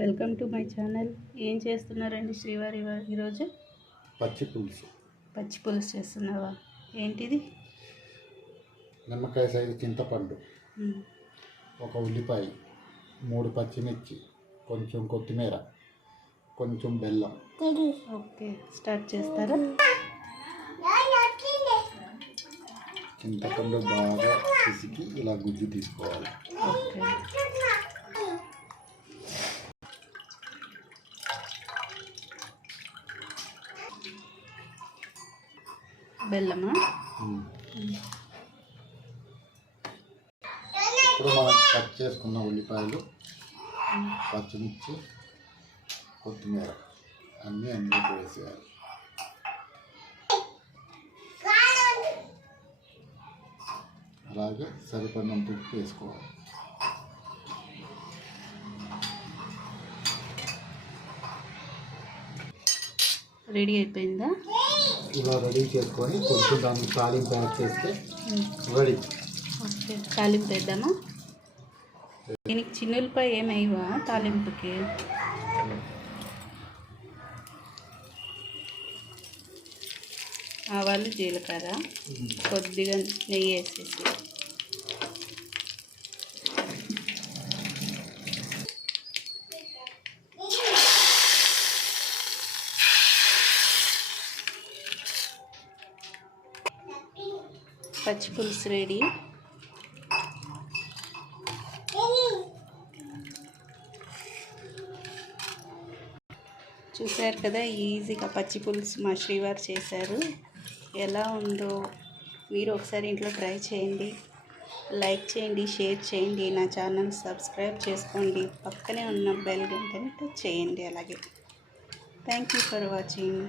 Welcome to my channel. ఏం చేస్తున్నారండి శ్రీవారి ఈరోజు? పచ్చి పులుసు. పచ్చి పులుసు చేస్తున్నావా? ఏంటిది? నిమ్మకాయ సైజు చింతపండు, ఒక ఉల్లిపాయ, 3 పచ్చిమిర్చి, కొంచెం కొత్తిమీర, కొంచెం బెల్లం. ఓకే, స్టార్ట్ చేస్తారా? చింతపండు బాగా పిసికి ఇలా గుజ్జు తీసుకోవాలి. ఓకే, బెల్లమా? ఇప్పుడు మనం కట్ చేసుకున్న ఉల్లిపాయలు, పచ్చిమిర్చి, కొత్తిమీర అన్నీ అందులోకి వేసేయాలి. అలాగే సరిపడినంత ఉప్పు వేసుకోవాలి. రెడీ అయిపోయిందా? ఇలా రెడీ చేసుకొని కొంచెం దాన్ని తాలింపు యాడ్ చేస్తే రెడీ. ఓకే, తాలింపు వేద్దామా? దీనికి చిన్నులపై ఏమైవా తాలింపుకి? ఆవాలు, జీలకర్ర, కొద్దిగా నెయ్యి వేసేసి పచ్చి పులుసు రెడీ. చూశారు కదా, ఈజీగా పచ్చి పులుసు మా శ్రీవారు చేశారు. ఎలా ఉందో మీరు ఒకసారి ఇంట్లో ట్రై చేయండి. లైక్ చేయండి, షేర్ చేయండి, నా ఛానల్ సబ్స్క్రైబ్ చేసుకోండి, పక్కనే ఉన్న బెల్ గంటని టచ్ చేయండి. అలాగే థ్యాంక్ యూ ఫర్ వాచింగ్.